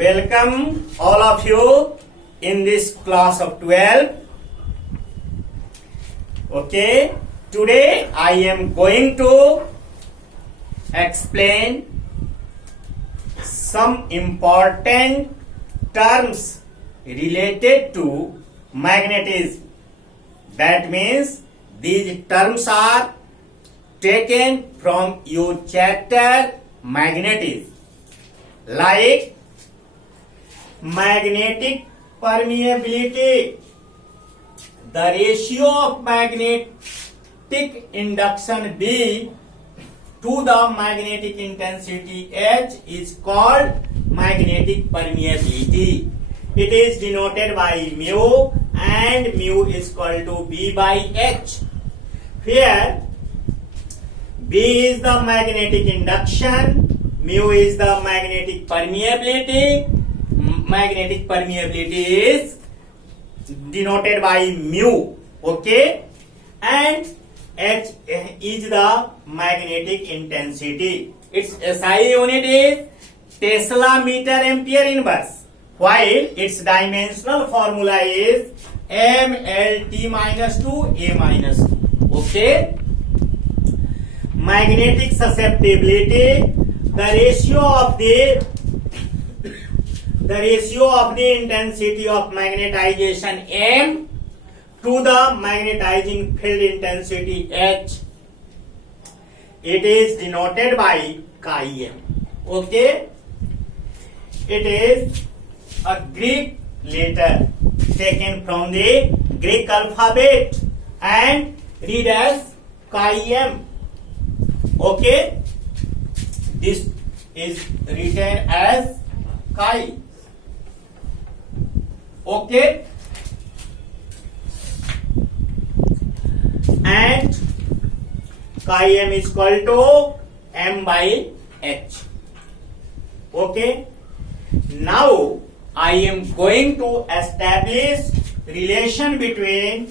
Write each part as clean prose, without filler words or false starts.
Welcome all of you in this class of 12. Okay, today I am going to explain some important terms related to magnetism. That means these terms are taken from your chapter magnetism, like magnetic permeability, the ratio of magnetic induction B to the magnetic intensity H is called magnetic permeability. It is denoted by mu, and mu is equal to B by H. Here B is the magnetic induction, mu is the magnetic permeability. Magnetic permeability is denoted by mu, okay, and H is the magnetic intensity. Its SI unit is Tesla meter ampere inverse, while its dimensional formula is MLT minus 2 A minus 2. Okay, magnetic susceptibility, the ratio of the intensity of magnetization M to the magnetizing field intensity H. It is denoted by chi M. Okay, it is a Greek letter taken from the Greek alphabet and read as chi M. Okay, this is written as chi. Okay, and chi M is equal to M by H. Okay, now I am going to establish relation between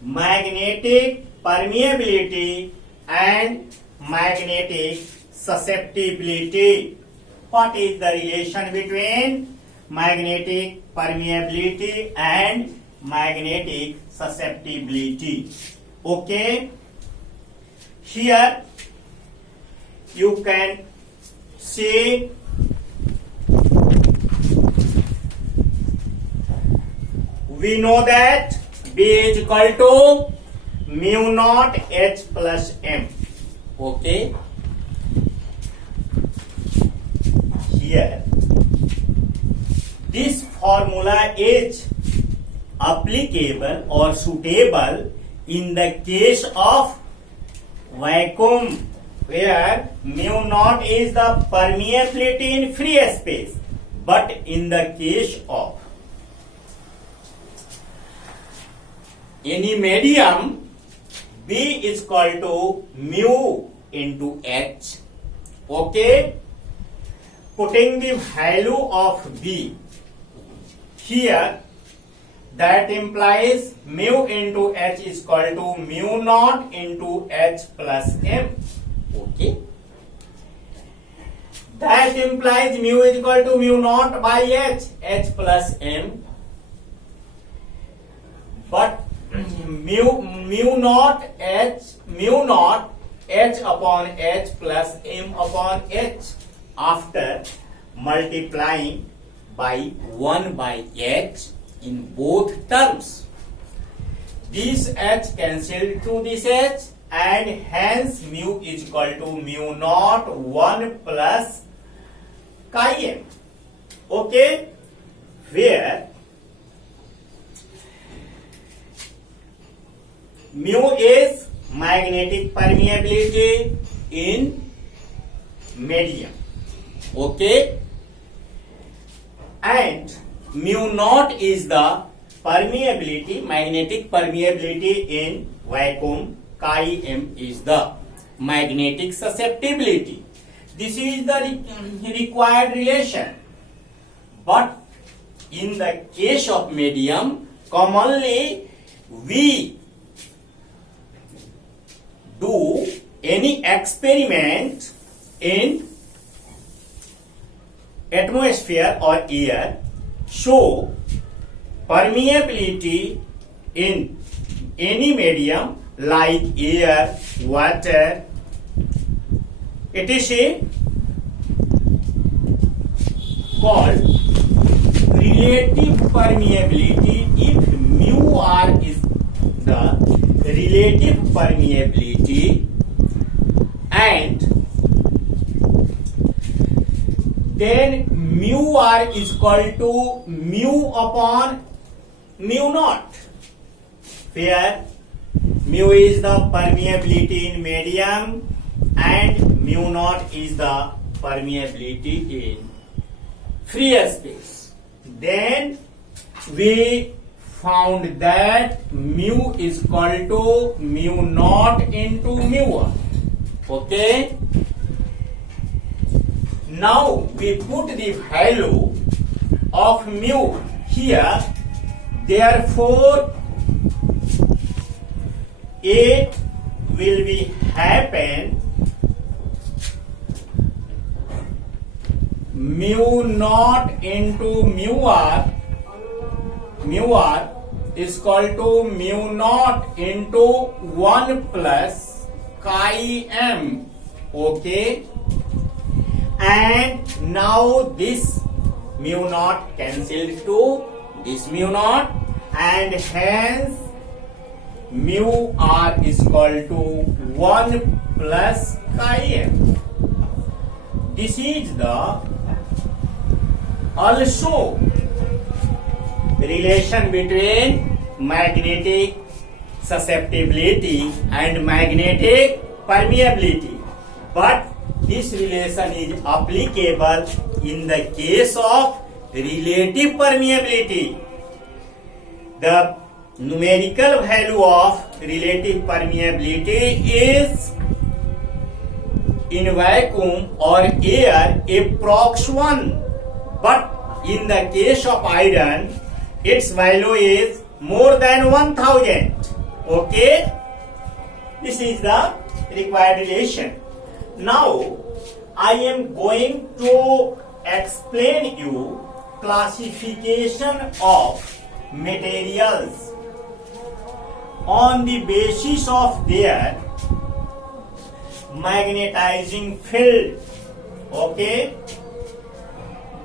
magnetic permeability and magnetic susceptibility. What is the relation between magnetic permeability and magnetic susceptibility? Okay, here you can see we know that B is equal to mu naught H plus M. Okay, here this formula is applicable or suitable in the case of vacuum, where mu naught is the permeability in free space, but in the case of any medium, B is equal to mu into H. Okay, putting the value of B here, that implies mu into H is equal to mu naught into H plus M. Okay, that implies mu is equal to mu naught by H plus M, but mu naught H upon H plus M upon H after multiplying by 1 by H in both terms. This H cancelled to this H, and hence mu is equal to mu naught 1 plus chi M. Okay, where mu is magnetic permeability in medium. Okay, and mu naught is the permeability, magnetic permeability in vacuum. Chi M is the magnetic susceptibility. This is the required relation. But in the case of medium, commonly we do any experiment in atmosphere or air show permeability in any medium like air, water, etc. called relative permeability if mu r is the relative permeability and then mu r is equal to mu upon mu naught, where mu is the permeability in medium and mu naught is the permeability in free space. Then we found that mu is equal to mu naught into mu r. Okay. Now we put the value of mu here. Therefore, it will be happen mu naught into mu r is equal to mu naught into 1 plus chi m. Okay, and now this mu naught cancelled to this mu naught, and hence mu r is equal to 1 plus chi m. This is the also relation between magnetic susceptibility and magnetic permeability, but this relation is applicable in the case of relative permeability. The numerical value of relative permeability is in vacuum or air approx 1, but in the case of iron its value is more than 1000. Okay, this is the required relation. Now I am going to explain you classification of materials on the basis of their magnetizing field. Okay,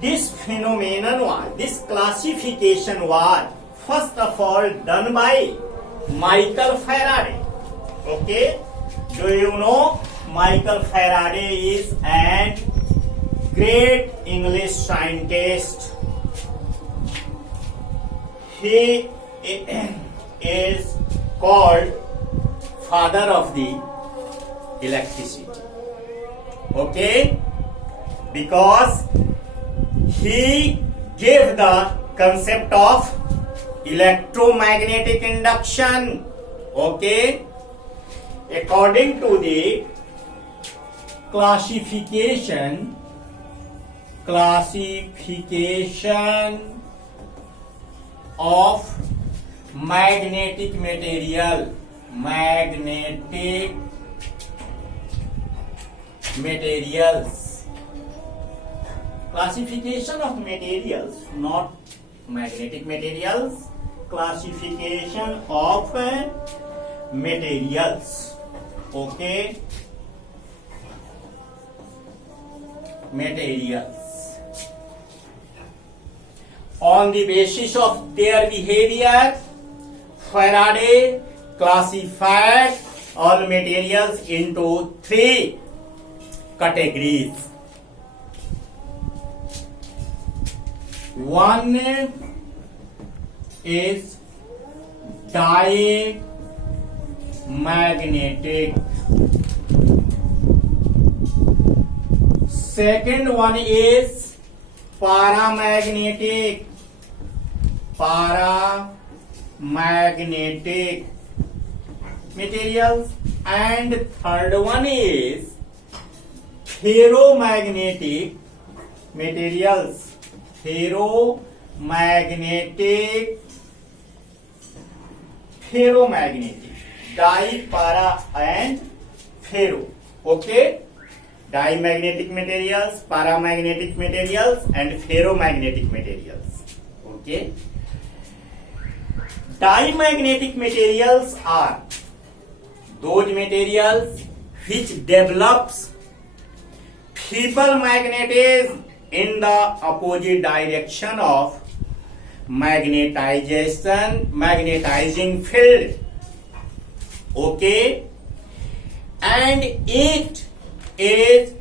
this phenomenon, this classification was first of all done by Michael Faraday. Okay, do you know Michael Faraday is an great English scientist. He is called father of the electricity. Okay, because he gave the concept of electromagnetic induction. Okay, according to the classification of magnetic materials, classification of materials, not magnetic materials, classification of materials. Okay, materials on the basis of their behavior. Faraday classified all materials into 3 categories. One is diamagnetic. Second one is paramagnetic. Materials. And third one is ferromagnetic materials. Ferromagnetic, di, para and ferro. Okay, Diamagnetic materials, paramagnetic materials, and ferromagnetic materials. Okay. Diamagnetic materials are those materials which develops feeble magnetism in the opposite direction of magnetizing field. Okay, and it is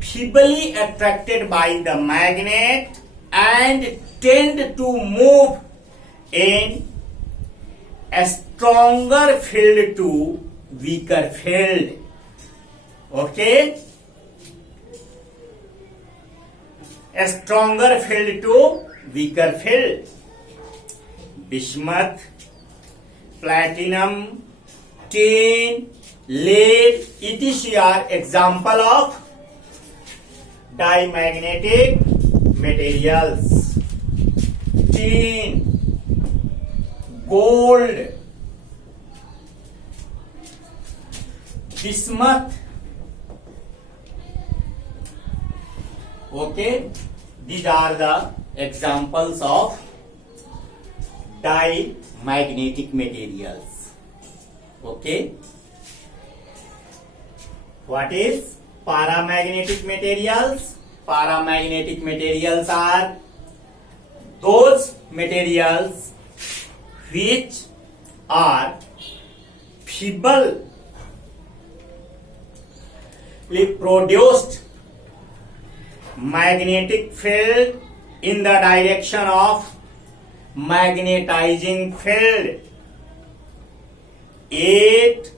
feebly attracted by the magnet and tend to move in a stronger field to weaker field. Okay, a stronger field to weaker field. Bismuth, platinum, tin, lead, etc. are example of diamagnetic materials. Tin, gold, bismuth. Okay, these are the examples of diamagnetic materials. Okay, what is paramagnetic materials? Paramagnetic materials are those materials which are feebly produced magnetic field in the direction of magnetizing field. It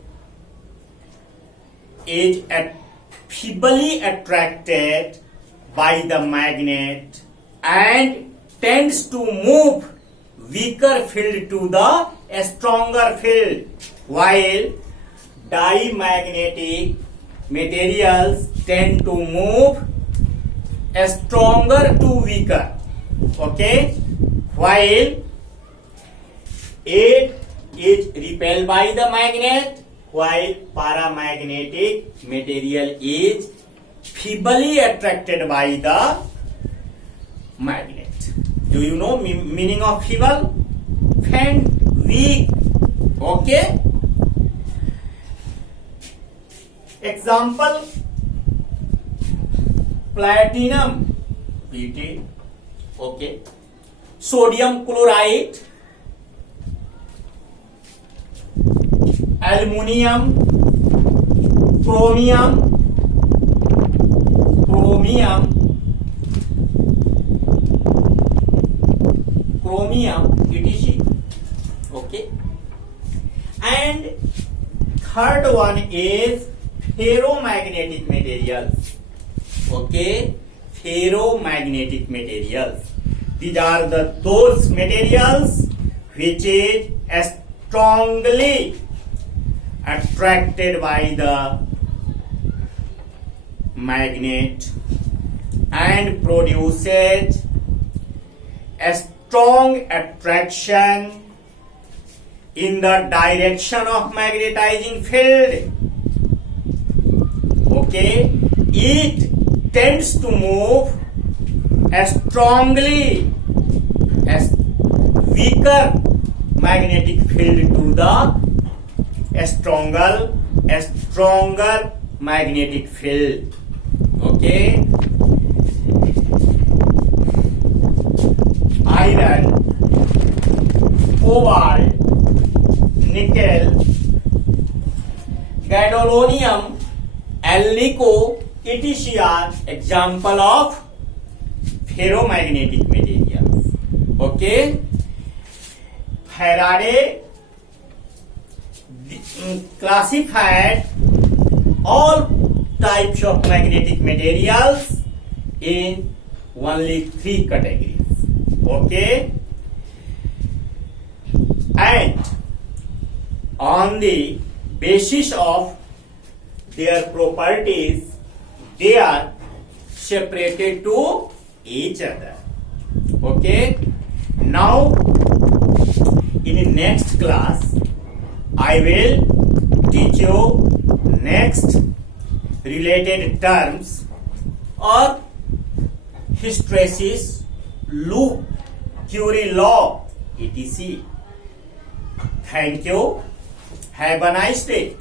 is feebly attracted by the magnet and tends to move weaker field to the stronger field, while diamagnetic materials tend to move stronger to weaker. Okay, while it is repelled by the magnet, while paramagnetic material is feebly attracted by the magnet. Do you know meaning of feeble? Faint, weak. Okay. Example: platinum, Pt. Okay. Sodium chloride, aluminium, chromium, etc. Okay, and third one is ferromagnetic materials. Okay, ferromagnetic materials. These are those materials which is strongly attracted by the magnet and produces a strong attraction in the direction of magnetizing field. Okay, it tends to move strongly as weaker magnetic field to the stronger magnetic field. Okay, iron, cobalt, nickel, gadolinium, alnico, etc. are example of ferromagnetic materials. Okay, Faraday classified all types of magnetic materials in only 3 categories. Okay, and on the basis of their properties, they are separated to each other. Okay, now in the next class I will teach you next related terms or hysteresis, loop, Curie law, etc. Thank you. Have a nice day.